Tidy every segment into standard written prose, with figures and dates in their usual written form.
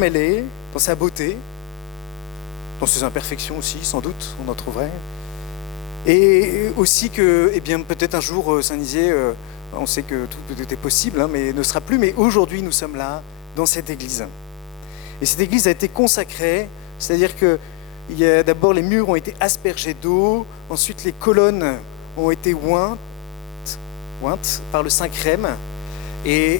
comme elle est, dans sa beauté, dans ses imperfections aussi, sans doute, on en trouverait. Et aussi que, eh bien, peut-être un jour, Saint-Nizier, on sait que tout est possible, hein, mais ne sera plus. Mais aujourd'hui, nous sommes là, dans cette église. Et cette église a été consacrée, c'est-à-dire que d'abord les murs ont été aspergés d'eau, ensuite les colonnes ont été ointes par le Saint-Crème, et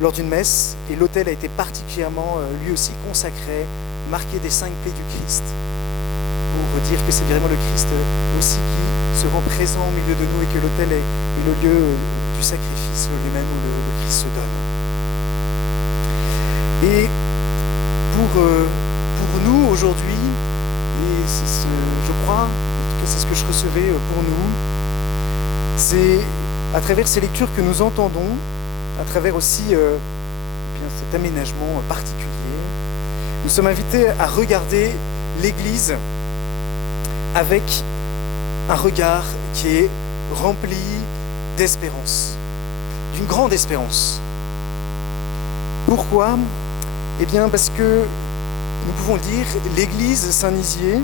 lors d'une messe, et l'autel a été particulièrement lui aussi consacré, marqué des 5 plaies du Christ, pour dire que c'est vraiment le Christ aussi qui se rend présent au milieu de nous et que l'autel est le lieu du sacrifice, le lieu même où le Christ se donne. Et pour nous aujourd'hui, et je crois, en tout cas c'est ce que je recevais pour nous, c'est à travers ces lectures que nous entendons, à travers aussi cet aménagement particulier, nous sommes invités à regarder l'Église avec un regard qui est rempli d'espérance, d'une grande espérance. Pourquoi ? Eh bien parce que nous pouvons le dire, l'Église Saint-Nizier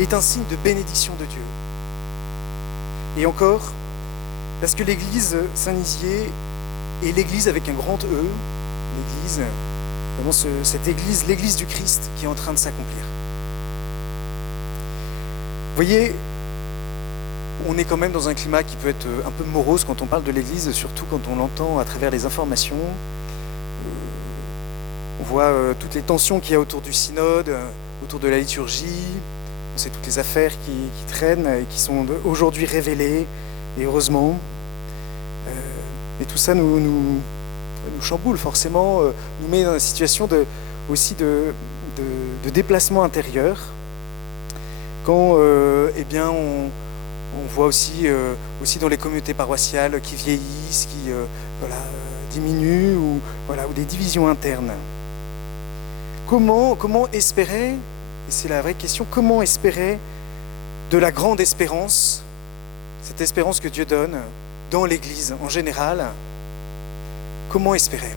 est un signe de bénédiction de Dieu. Et encore, parce que l'Église Saint-Nizier est l'Église avec un grand E, l'Église, vraiment cette Église, l'Église du Christ qui est en train de s'accomplir. Vous voyez, on est quand même dans un climat qui peut être un peu morose quand on parle de l'Église, surtout quand on l'entend à travers les informations. On voit toutes les tensions qu'il y a autour du synode, autour de la liturgie. On sait toutes les affaires qui traînent et qui sont aujourd'hui révélées, et heureusement. Et tout ça nous chamboule forcément, nous met dans une situation aussi de déplacement intérieur. Quand eh bien, on voit aussi dans les communautés paroissiales qui vieillissent, qui diminuent, ou des divisions internes. Comment espérer, et c'est la vraie question, comment espérer de la grande espérance, cette espérance que Dieu donne dans l'Église en général, comment espérer ?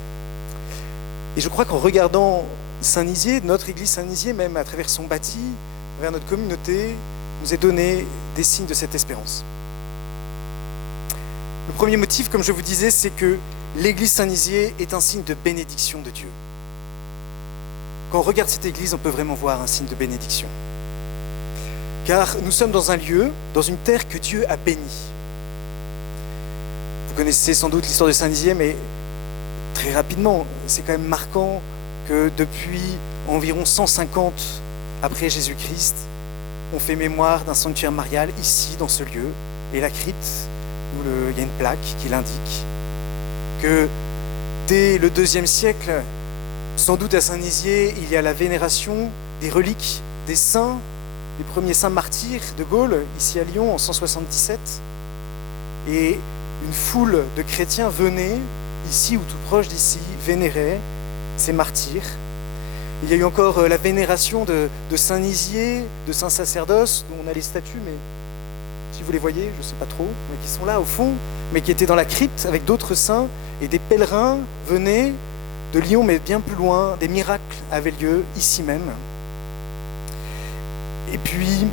Et je crois qu'en regardant Saint-Nizier, notre Église Saint-Nizier, même à travers son bâti, vers notre communauté, nous est donné des signes de cette espérance. Le premier motif, comme je vous disais, c'est que l'Église Saint-Nizier est un signe de bénédiction de Dieu. Quand on regarde cette Église, on peut vraiment voir un signe de bénédiction. Car nous sommes dans un lieu, dans une terre que Dieu a bénie. Vous connaissez sans doute l'histoire de Saint-Nizier, mais très rapidement, c'est quand même marquant que depuis environ 150 après Jésus-Christ, on fait mémoire d'un sanctuaire marial ici, dans ce lieu, et la crypte, où il y a une plaque qui l'indique, que dès le IIe siècle, sans doute à Saint-Nizier, il y a la vénération des reliques des saints, les premiers saints martyrs de Gaulle, ici à Lyon, en 177. Et une foule de chrétiens venait, ici ou tout proche d'ici, vénérer ces martyrs. Il y a eu encore la vénération de Saint-Nizier, de Saint-Sacerdoce, dont on a les statues, mais si vous les voyez, je ne sais pas trop, mais qui sont là au fond, mais qui étaient dans la crypte avec d'autres saints, et des pèlerins venaient de Lyon, mais bien plus loin, des miracles avaient lieu ici même. Et puis,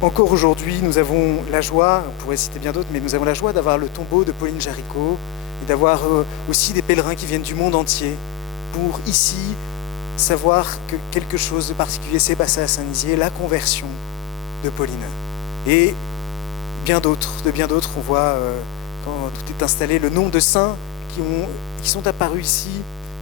encore aujourd'hui, nous avons la joie, on pourrait citer bien d'autres, mais nous avons la joie d'avoir le tombeau de Pauline Jaricot et d'avoir aussi des pèlerins qui viennent du monde entier pour ici savoir que quelque chose de particulier s'est passé à Saint-Nizier, la conversion de Pauline. Et bien d'autres, on voit quand tout est installé, le nombre de saints qui sont apparus ici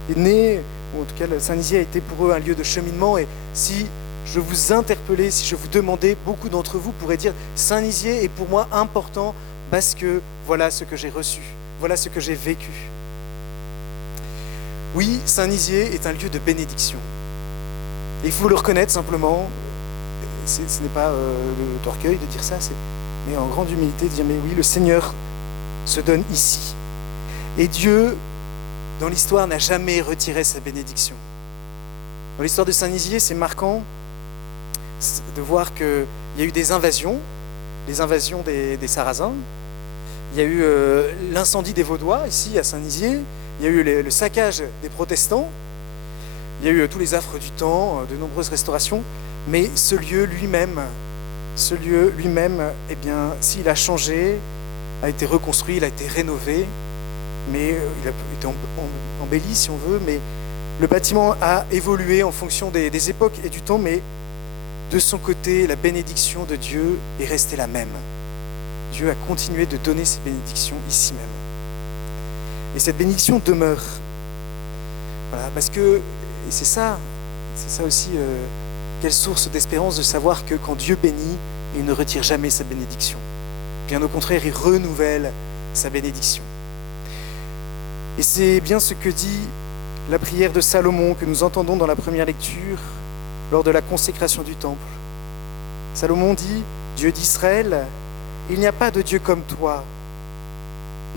est né, ou en tout cas Saint-Nizier a été pour eux un lieu de cheminement. Et si je vous interpellais, si je vous demandais, beaucoup d'entre vous pourraient dire Saint-Nizier est pour moi important parce que voilà ce que j'ai reçu, voilà ce que j'ai vécu. Oui, Saint-Nizier est un lieu de bénédiction. Et il faut le reconnaître simplement, ce n'est pas d'orgueil de dire ça, mais en grande humilité de dire mais oui, le Seigneur se donne ici. Et Dieu, dans l'histoire, n'a jamais retiré sa bénédiction. Dans l'histoire de Saint-Nizier, c'est marquant de voir qu'il y a eu des invasions, les invasions des Sarrasins. Il y a eu l'incendie des Vaudois, ici à Saint-Nizier. Il y a eu le saccage des protestants. Il y a eu tous les affres du temps, de nombreuses restaurations, mais ce lieu lui-même, eh bien, s'il a changé, a été reconstruit, il a été rénové, mais il a été embelli si on veut, mais le bâtiment a évolué en fonction des époques et du temps, mais de son côté, la bénédiction de Dieu est restée la même. Dieu a continué de donner ses bénédictions ici même. Et cette bénédiction demeure. Voilà, parce que, et c'est ça aussi, quelle source d'espérance de savoir que quand Dieu bénit, il ne retire jamais sa bénédiction. Bien au contraire, il renouvelle sa bénédiction. Et c'est bien ce que dit la prière de Salomon que nous entendons dans la première lecture lors de la consécration du temple. Salomon dit, Dieu d'Israël, il n'y a pas de Dieu comme toi,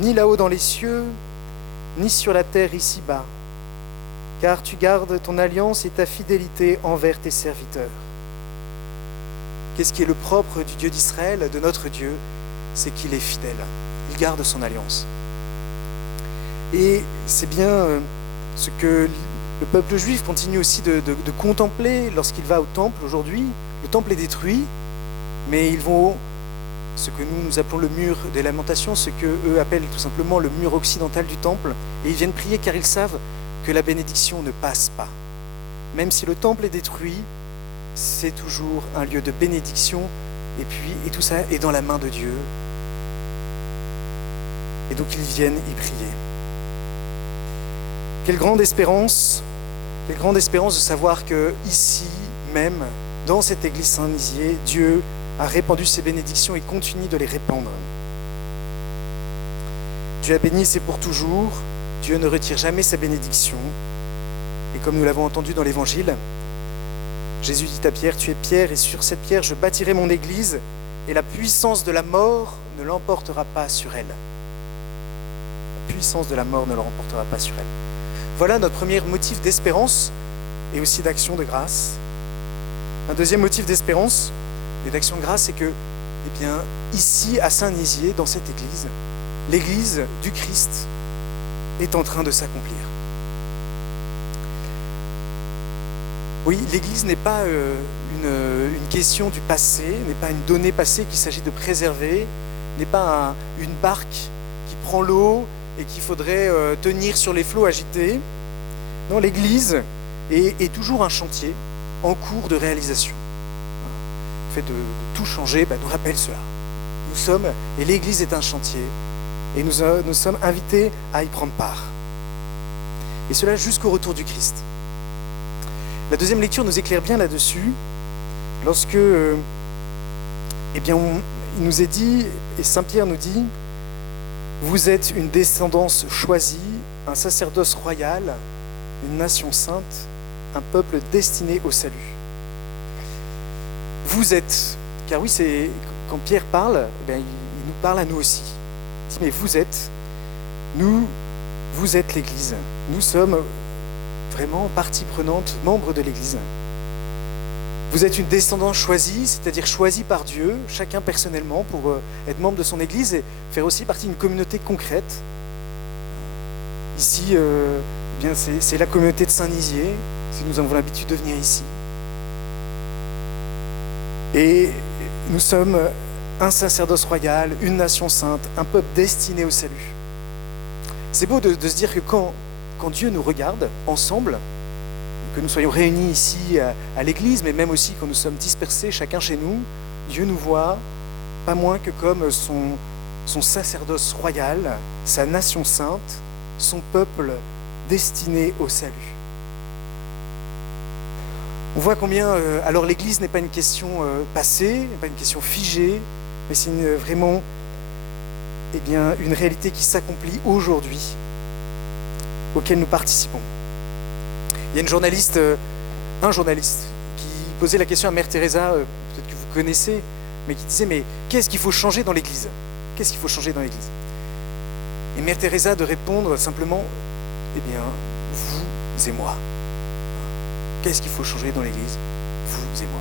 ni là-haut dans les cieux, ni sur la terre ici-bas, car tu gardes ton alliance et ta fidélité envers tes serviteurs. Qu'est-ce qui est le propre du Dieu d'Israël, de notre Dieu? C'est qu'il est fidèle, il garde son alliance. Et c'est bien ce que le peuple juif continue aussi de contempler lorsqu'il va au temple aujourd'hui. Le temple est détruit, mais ils vont, ce que nous appelons le mur des lamentations, ce qu'eux appellent tout simplement le mur occidental du temple, et ils viennent prier car ils savent que la bénédiction ne passe pas. Même si le temple est détruit, c'est toujours un lieu de bénédiction, et tout ça est dans la main de Dieu. Et donc ils viennent y prier. Quelle grande espérance de savoir que ici même, dans cette église Saint-Nizier, Dieu a répandu ses bénédictions et continue de les répandre. Dieu a béni, c'est pour toujours. Dieu ne retire jamais sa bénédiction. Et comme nous l'avons entendu dans l'Évangile, Jésus dit à Pierre, tu es Pierre, et sur cette pierre je bâtirai mon église, et la puissance de la mort ne l'emportera pas sur elle. La puissance de la mort ne l'emportera pas sur elle. Voilà notre premier motif d'espérance et aussi d'action de grâce. Un deuxième motif d'espérance et d'action de grâce, c'est que, eh bien, ici à Saint-Nizier, dans cette église, l'église du Christ est en train de s'accomplir. Oui, l'église n'est pas une question du passé, n'est pas une donnée passée qu'il s'agit de préserver, n'est pas une barque qui prend l'eau et qu'il faudrait tenir sur les flots agités. Non, l'Église est toujours un chantier en cours de réalisation. Le fait de tout changer nous rappelle cela. Et l'Église est un chantier, et nous sommes invités à y prendre part. Et cela jusqu'au retour du Christ. La deuxième lecture nous éclaire bien là-dessus, lorsque, il nous est dit, et Saint Pierre nous dit, vous êtes une descendance choisie, un sacerdoce royal, une nation sainte, un peuple destiné au salut. Vous êtes, car oui, c'est quand Pierre parle, il nous parle à nous aussi. Il dit, mais vous êtes l'Église. Nous sommes vraiment partie prenante, membres de l'Église. Vous êtes une descendance choisie, c'est-à-dire choisie par Dieu, chacun personnellement, pour être membre de son Église et faire aussi partie d'une communauté concrète. Ici, c'est la communauté de Saint-Nizier, si nous avons l'habitude de venir ici. Et nous sommes un sacerdoce royal, une nation sainte, un peuple destiné au salut. C'est beau de se dire que quand Dieu nous regarde ensemble, que nous soyons réunis ici à l'église, mais même aussi quand nous sommes dispersés chacun chez nous, Dieu nous voit pas moins que comme son sacerdoce royal, sa nation sainte, son peuple destiné au salut. On voit combien, alors l'église n'est pas une question passée, n'est pas une question figée, mais c'est vraiment une réalité qui s'accomplit aujourd'hui, auquel nous participons. Il y a un journaliste qui posait la question à Mère Teresa, peut-être que vous connaissez, mais qui disait, mais qu'est-ce qu'il faut changer dans l'Église? Qu'est-ce qu'il faut changer dans l'Église? Et Mère Teresa de répondre simplement, vous et moi. Qu'est-ce qu'il faut changer dans l'Église? Vous et moi.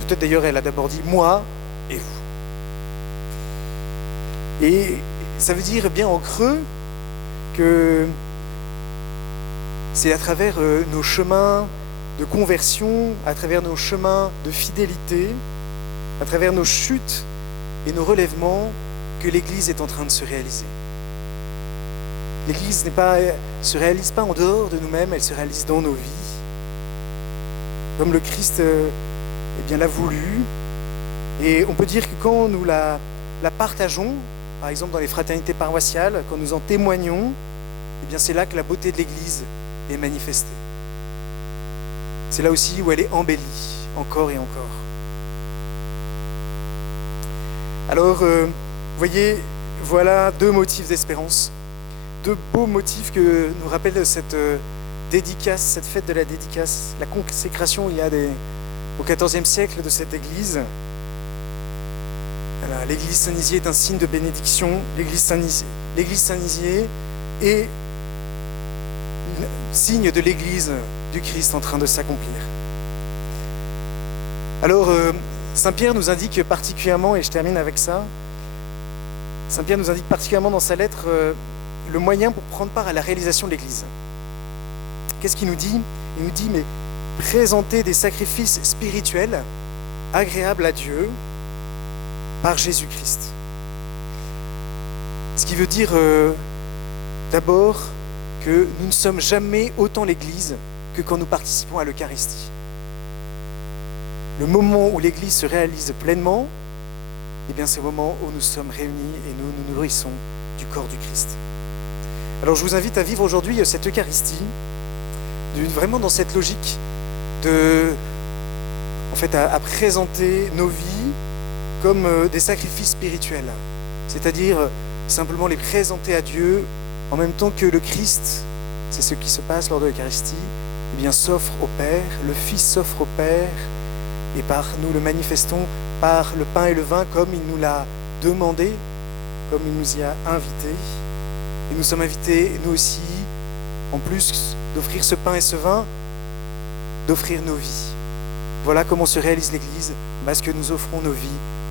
Peut-être d'ailleurs elle a d'abord dit moi et vous. Et ça veut dire bien en creux que c'est à travers nos chemins de conversion, à travers nos chemins de fidélité, à travers nos chutes et nos relèvements que l'Église est en train de se réaliser. L'Église se réalise pas en dehors de nous-mêmes, elle se réalise dans nos vies, comme le Christ l'a voulu. Et on peut dire que quand nous la partageons, par exemple dans les fraternités paroissiales, quand nous en témoignons, c'est là que la beauté de l'Église est manifestée. C'est là aussi où elle est embellie, encore et encore. Alors, vous voyez, voilà 2 motifs d'espérance, 2 beaux motifs que nous rappelle cette dédicace, cette fête de la dédicace, la consécration au XIVe siècle de cette église. Voilà, l'église Saint-Nizier est un signe de bénédiction. L'église Saint-Nizier est signe de l'église du Christ en train de s'accomplir. Alors, Saint Pierre nous indique particulièrement, et je termine avec ça, Saint Pierre nous indique particulièrement dans sa lettre le moyen pour prendre part à la réalisation de l'Église. Qu'est-ce qu'il nous dit ? Il nous dit, mais présenter des sacrifices spirituels agréables à Dieu par Jésus-Christ. Ce qui veut dire d'abord que nous ne sommes jamais autant l'Église que quand nous participons à l'Eucharistie. Le moment où l'Église se réalise pleinement, c'est le moment où nous sommes réunis et nous nourrissons du corps du Christ. Alors je vous invite à vivre aujourd'hui cette Eucharistie, vraiment dans cette logique à présenter nos vies comme des sacrifices spirituels, c'est-à-dire simplement les présenter à Dieu en même temps que le Christ, c'est ce qui se passe lors de l'Eucharistie, s'offre au Père, le Fils s'offre au Père, et nous le manifestons par le pain et le vin comme il nous l'a demandé, comme il nous y a invités. Et nous sommes invités, nous aussi, en plus d'offrir ce pain et ce vin, d'offrir nos vies. Voilà comment se réalise l'Église, parce que nous offrons nos vies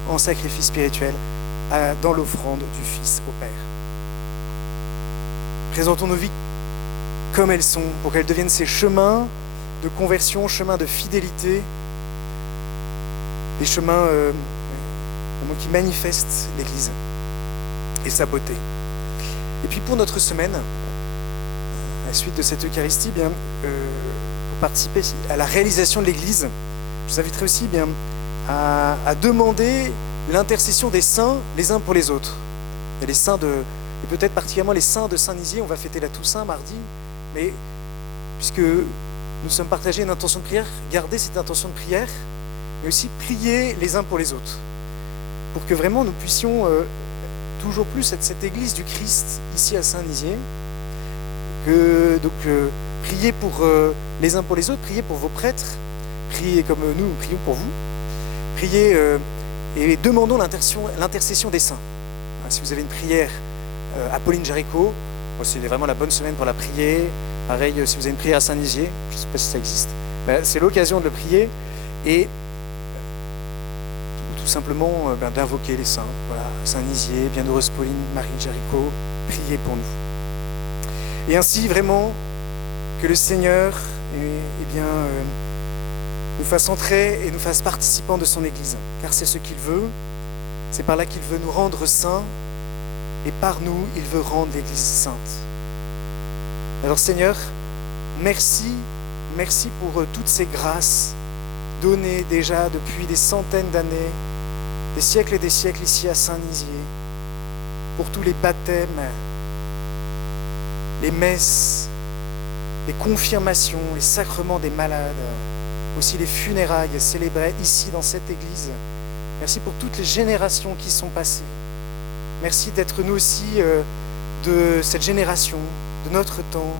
en sacrifice spirituel dans l'offrande du Fils au Père. Présentons nos vies comme elles sont, pour qu'elles deviennent ces chemins de conversion, chemins de fidélité, des chemins qui manifestent l'Église et sa beauté. Et puis pour notre semaine, à la suite de cette Eucharistie, pour participer à la réalisation de l'Église, je vous inviterai aussi à demander l'intercession des saints les uns pour les autres. Il y a les saints et peut-être particulièrement les saints de Saint-Nizier, on va fêter la Toussaint mardi, mais puisque nous sommes partagés une intention de prière, gardez cette intention de prière, mais aussi prier les uns pour les autres, pour que vraiment nous puissions toujours plus être cette Église du Christ ici à Saint-Nizier, priez pour les uns pour les autres, priez pour vos prêtres, priez comme nous prions pour vous, priez et demandons l'intercession des saints. Si vous avez une prière à Pauline Jaricot, c'est vraiment la bonne semaine pour la prier. Pareil, si vous avez une prière à Saint-Nizier, je ne sais pas si ça existe, c'est l'occasion de le prier et tout simplement d'invoquer les saints. Voilà, Saint-Nizier, Bienheureuse Pauline, Marie Jaricot, priez pour nous. Et ainsi, vraiment, que le Seigneur nous fasse entrer et nous fasse participants de son Église, car c'est ce qu'il veut, c'est par là qu'il veut nous rendre saints, et par nous, il veut rendre l'Église sainte. Alors Seigneur, merci pour toutes ces grâces données déjà depuis des centaines d'années, des siècles et des siècles ici à Saint-Nizier, pour tous les baptêmes, les messes, les confirmations, les sacrements des malades, aussi les funérailles célébrées ici dans cette église. Merci pour toutes les générations qui sont passées. Merci d'être nous aussi de cette génération, de notre temps,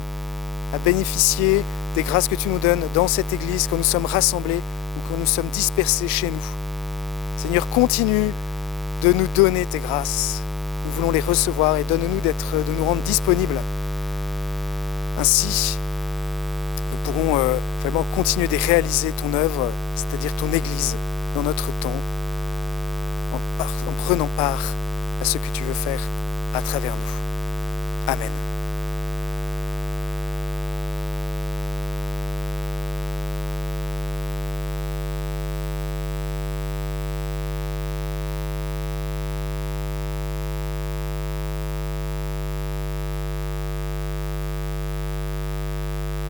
à bénéficier des grâces que tu nous donnes dans cette église, quand nous sommes rassemblés ou quand nous sommes dispersés chez nous. Seigneur, continue de nous donner tes grâces. Nous voulons les recevoir et donne-nous de nous rendre disponibles. Ainsi, nous pourrons vraiment continuer de réaliser ton œuvre, c'est-à-dire ton Église, dans notre temps, en prenant part à ce que tu veux faire à travers nous. Amen.